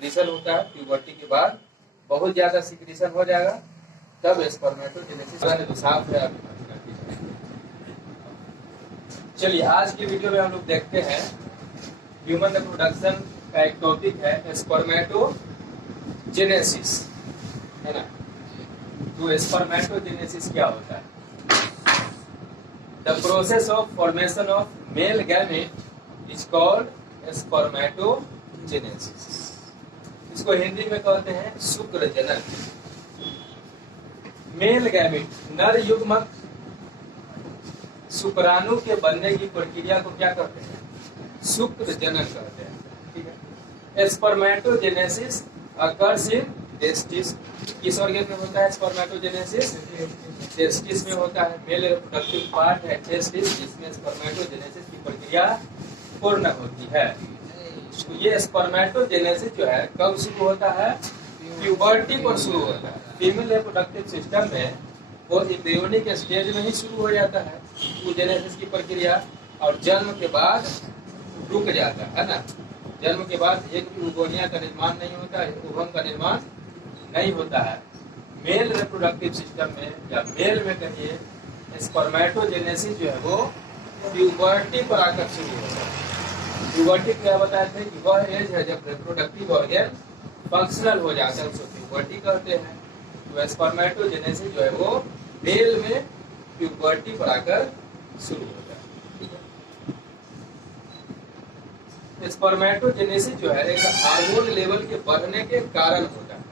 Secretion होता है puberty के बाद, बहुत ज्यादा सिक्रीशन हो जाएगा तब स्पर्मेटोजेनेसिस साफ है। चलिए आज की वीडियो में हम लोग देखते हैं ह्यूमन रिप्रोडक्शन का एक टॉपिक है स्पर्मेटोजेनेसिस, है ना। तो स्पर्मेटोजेनेसिस क्या होता है? The process of formation of male gamete is called spermatogenesis. इसको हिंदी में कहते हैं शुक्र जनन। मेल गैमेट नर युग्मक शुक्राणु के बनने की प्रक्रिया को क्या कहते हैं? शुक्र जनन कहते हैं, ठीक है। Spermatogenesis occurs in testis. किस ऑर्गन में होता है स्पर्मेटोजेनेसिस? टेस्टिस में होता है। मेल रिप्रोडक्टिव पार्ट है टेस्टिस, जिसमें स्पर्मेटोजेनेसिस की प्रक्रिया पूर्ण होती है। तो ये स्पर्मेटोजेनेसिस जो है कब शुरू होता है? प्यूबर्टी पर शुरू होता है। फीमेल रिप्रोडक्टिव सिस्टम में वो एम्ब्रियोनिक स्टेज में ही शुरू हो जाता है जेनेसिस की प्रक्रिया, और जन्म के बाद रुक जाता है ना। जन्म के बाद एक भी उगोनिया का निर्माण नहीं होता है, ओवम का निर्माण नहीं होता है। मेल रिप्रोडक्टिव सिस्टम में या मेल में कहिए स्पर्मेटोजेनेसिस जो है वो प्यूबर्टी पर आकर शुरू होता है। प्यूबर्टी क्या बताए थे कि वह एज है जब रिप्रोडक्टिव ऑर्गन फंक्शनल हो जाता है, उसको प्यूबर्टी कहते हैं। तो स्पर्मेटोजेनेसिस जो है वो मेल में प्यूबर्टी पर आकर शुरू होता है। स्पर्मेटोजेनेसिस जो है एक हार्मोन लेवल के बढ़ने के कारण होता है।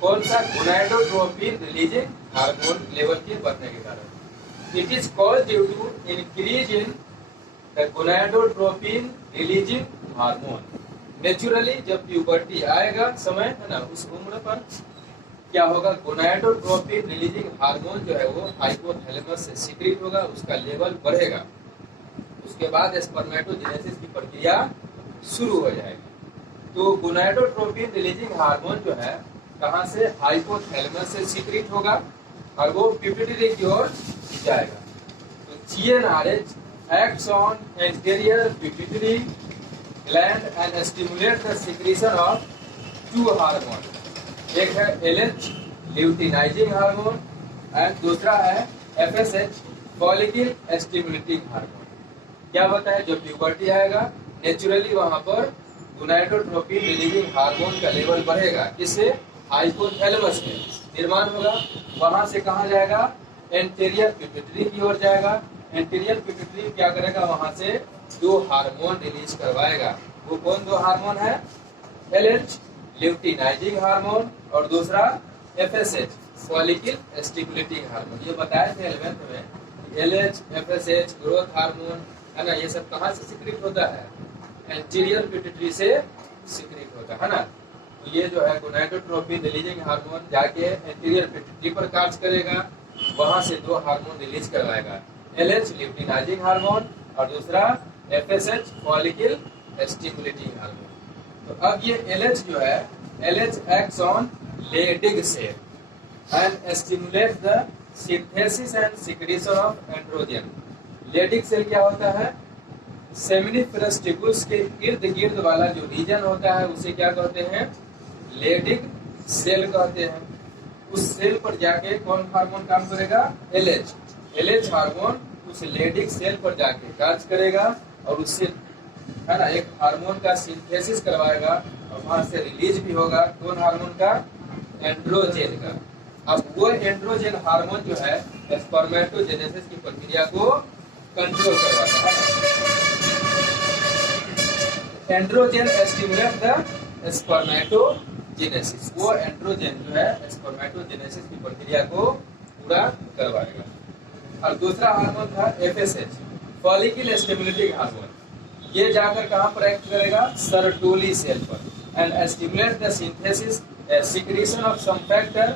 कौन सा? गोनाडोट्रोपिन रिलीजिंग हार्मोन लेवल के बढ़ने के कारण। It is called due to increase in the gonadotropin releasing hormone. Naturally जब प्यूबर्टी आएगा समय, है ना, उस उम्र पर क्या होगा? गोनाडोट्रोपिन रिलीजिंग हार्मोन जो है वो हाइपोथैलेमस से सीक्रेट होगा, उसका लेवल बढ़ेगा। उसके बाद स्पर्मेटोजेनेसिस की प्रक्रिया शुरू हो जाएगी। तो गोनाडोट्रोपिन रिलीजिंग हार्मोन जो है कहाँ से? हाइपोथैलेमस से सीक्रेट होगा और वो पिट्यूटरी की ओर जाएगा। तो GnRH acts on anterior pituitary gland and stimulate the secretion of two hormones. एक है LH ल्यूटिनाइजिंग हार्मोन एंड दूसरा है FSH फॉलिकल स्टिमुलेटिंग हार्मोन। क्या होता है? जब प्यूबर्टी आएगा नेचुरली वहां पर गोनाडोट्रोपिन रिलीजिंग हार्मोन का लेवल बढ़ेगा। किससे? हाइपोथैलेमस में निर्माण होगा। वहां से कहाँ जाएगा? एंटीरियर पिट्यूटरी की ओर जाएगा। एंटीरियर पिट्यूटरी क्या करेगा? वहां से दो हार्मोन रिलीज करवाएगा। वो कौन दो हार्मोन है? LH ल्यूटिनाइजिंग हार्मोन और दूसरा FSH फॉलिकल स्टिमुलेटिंग हार्मोन। ये बताए थे 11th में। LH FSH ग्रोथ हार्मोन, है ना, ये सब कहाँ से सीक्रेट होता है? एंटीरियर पिट्यूटरी से सीक्रेट होता है ना। तो ये जो है गोनाडोट्रोपिन रिलीजिंग हार्मोन जाके एंटीरियर पिट्यूटरी पर कार्य करेगा, वहां से दो हार्मोन रिलीज करवाएगा, LH ल्यूटिनाइजिंग हार्मोन और दूसरा FSH फॉलिकल स्टिमुलेटिंग हार्मोन। तो अब ये LH जो है, LH acts on Leydig cell and stimulates the synthesis and secretion of androgen. Leydig cell क्या होता है? सेमिनिफरस टिब्यूल्स के इर्द गिर्द वाला जो रीजन होता है उसे क्या कहते हैं? लेडिग सेल कहते हैं। उस सेल पर जाके कौन हार्मोन काम करेगा? LH हार्मोन उस लेडिग सेल पर जाके कार्य करेगा और उससे, है ना, एक हार्मोन का सिंथेसिस करवाएगा और वहां से रिलीज भी होगा। कौन हार्मोन का? एंड्रोजेन का। अब वो एंड्रोजेन हार्मोन जो है स्पर्मेटोजेनेसिस की प्रक्रिया को कंट्रोल करवाता है। Androgen stimulate the spermatogenesis. वो एंड्रोजेन जो है स्पर्मेटोजेनेसिस की प्रक्रिया को पूरा करवाएगा। और दूसरा हार्मोन था FSH फॉलिकल स्टिमुलेटिंग हार्मोन। ये जाकर कहाँ पर एक्ट करेगा? सर्टोली सेल पर and stimulate the synthesis secretion of some factor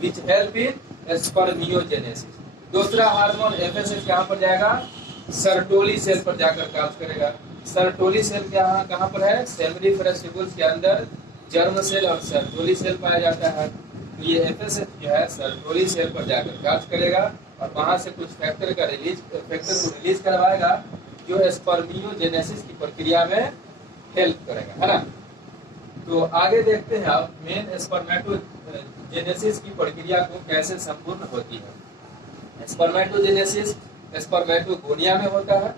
which help in spermiogenesis. दूसरा हार्मोन FSH कहाँ पर जाएगा? सर्टोली सेल पर जाकर कार्य करेगा। सर्टोली सेल कहाँ पर है? सेमिनिफरस टिब्यूल्स के अंदर जर्म सेल और सर्टोली सेल पाया जाता है। तो ये FSH जो है सर्टोली सेल पर जाकर कार्य करेगा और वहां से कुछ फैक्टर को रिलीज करवाएगा जो स्पर्मियोजेनेसिस की प्रक्रिया में हेल्प करेगा, है ना। तो आगे देखते हैं अब मेन स्पर्मेटोजेनेसिस की प्रक्रिया को कैसे संपूर्ण होती है। स्पर्मेटोजेनेसिस स्पर्मेटोगोनिया में होता है,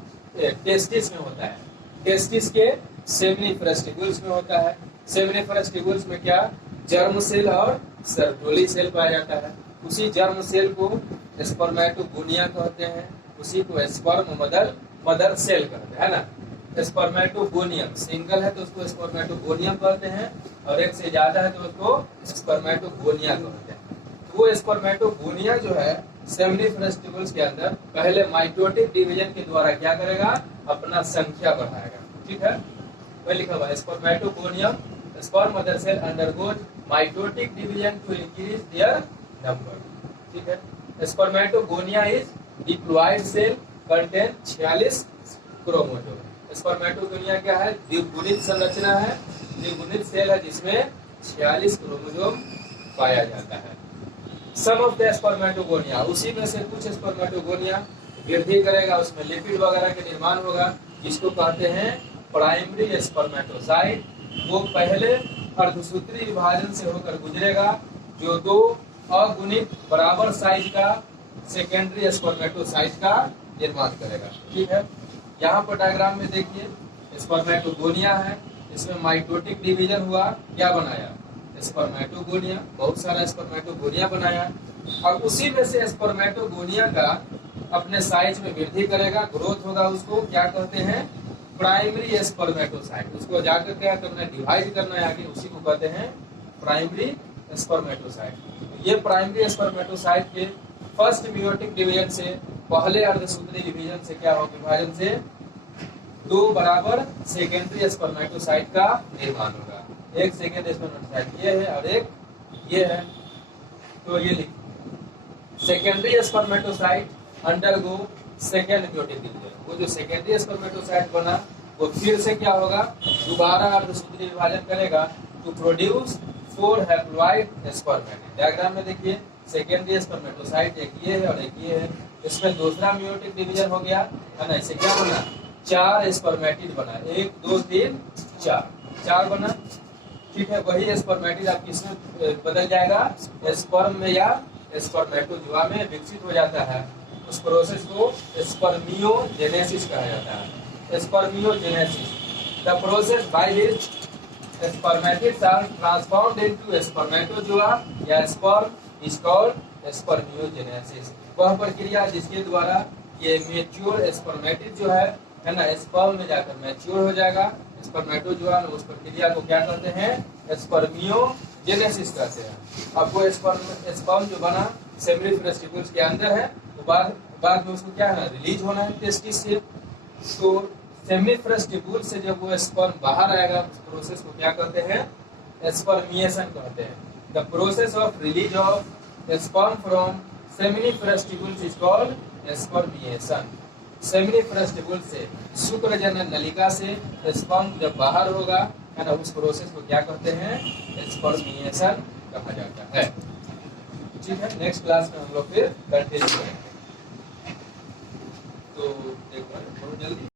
टेस्टिस में होता है, टेस्टिस के सेमिनिफरस ट्यूब्यूल्स में होता है। सेमिनिफरस ट्यूब्यूल्स में क्या जर्म सेल और सर्टोली सेल पाया जाता है। उसी जर्म सेल को स्पर्मेटोगोनिया कहते हैं, उसी को स्पर्म मदर सेल कहते हैं ना। स्पर्मेटोगोनियम सिंगल है तो उसको स्पर्मेटोगोनियम कहते हैं, और एक से ज्यादा है तो उसको स्पर्मेटोगोनिया कहते हैं। तो वो स्पर्मेटोगोनिया जो है सेमिनिफरस ट्यूब्यूल्स के अंदर पहले माइटोटिक डिवीजन के द्वारा क्या करेगा, अपना संख्या बढ़ाएगा। ठीक है, वही लिखा हुआ है spermatogonium sperm mother cell undergoes mitotic division to increase their number. ठीक है, spermatogonia is diploid cell contain 46 chromosome. Spermatogonia क्या है, द्विगुणित संरचना है, द्विगुणित सेल है जिसमें 46 क्रोमोसोम पाया जाता है। सम ऑफ द स्पर्मेटोगोनिया, उसी में से कुछ स्पर्मेटोगोनिया वृद्धि करेगा, उसमें लिपिड वगैरह के निर्माण होगा, जिसको कहते हैं प्राइमरी स्पर्मेटोसाइट। वो पहले अर्धसूत्री विभाजन से होकर गुजरेगा, जो दो अगुणित बराबर साइज का सेकेंडरी स्पर्मेटोसाइट का निर्माण करेगा। ठीक है, यहाँ पर डायग्राम में देखिए स्पर्मेटोगोनिया है, इसमें माइटोटिक डिवीजन हुआ, क्या बनाया स्पर्मेटोगोनिया, बहुत सारा स्पर्मेटोगोनिया बनाया, और उसी में से स्पर्मेटोगोनिया का अपने साइज में वृद्धि करेगा, ग्रोथ होगा, उसको क्या कहते हैं प्राइमरी स्पर्मेटोसाइट। उसको जाकर क्या करना है, डिवाइड करना है आगे, उसी को कहते हैं प्राइमरी स्पर्मेटोसाइट। ये प्राइमरी स्पर्मेटोसाइट के फर्स्ट मियोटिक डिवीजन से, पहले अर्धसूत्री डिवीजन से क्या हो, विभाजन से दो बराबर सेकेंडरी स्पर्मेटोसाइट का निर्माण होगा। एक सेकेंडरी स्पर्मेटोसाइट ये है और एक ये है, तो ये लिखिए secondary spermatocyte undergo second meiotic division. वो जो सेकेंडरी स्पर्मेटोसाइट बना वो फिर से क्या होगा, दोबारा अर्धसूत्री विभाजन करेगा टू प्रोड्यूस 4 हैप्लॉइड स्पर्मेट। डायग्राम में देखिए सेकेंडरी स्पर्मेटोसाइट एक ये है और एक ये है, इसमें दूसरा मियोटिक डिवीजन हो गया है ना, इससे क्या बना 4 स्पर्मेटिड बना, 1 2 3 4 बना। ठीक है, वही स्पर्मेटिड आप किसमें बदल जाएगा, स्पर्म में या स्पर्मेटोजुआ में विकसित हो जाता है। उस प्रोसेस को स्पर्मियोजेनेसिस कहा जाता है। Spermiogenesis, the process by which spermatids are transformed into spermatozoa या स्पर्म इज कॉल्ड स्पर्मियोजेनेसिस। वह प्रक्रिया जिसके द्वारा ये मैच्योर स्पर्मेटिड जो है ना, स्पर्म में जाकर मैच्योर हो जाएगा स्पर्मेटोजुआ में, उस प्रक्रिया को क्या कहते हैं स्पर्मियोजेनेसिस कहते हैं। अब वो स्पर्म जो बना सेमिनिफरस ट्यूब्यूल्स के अंदर है, तो बाद में उसको क्या है रिलीज होना है टेस्टिस से। तो सेमिनिफरस ट्यूब्यूल से जब वो स्पर्म बाहर आएगा, उस प्रोसेस को क्या कहते हैं स्पर्मिएशन कहते हैं। The process of release of sperm from seminiferous tubules is called spermiation. Seminiferous tubule से शुक्रजनन नलिका से स्पर्म जब बाहर होगा है ना, उस प्रोसेस को क्या कहते हैं स्पर्मिएशन कहा जाता है। ठीक है, नेक्स्ट क्लास में हम लोग फिर कंटिन्यू करेंगे। तो देखो बहुत जल्दी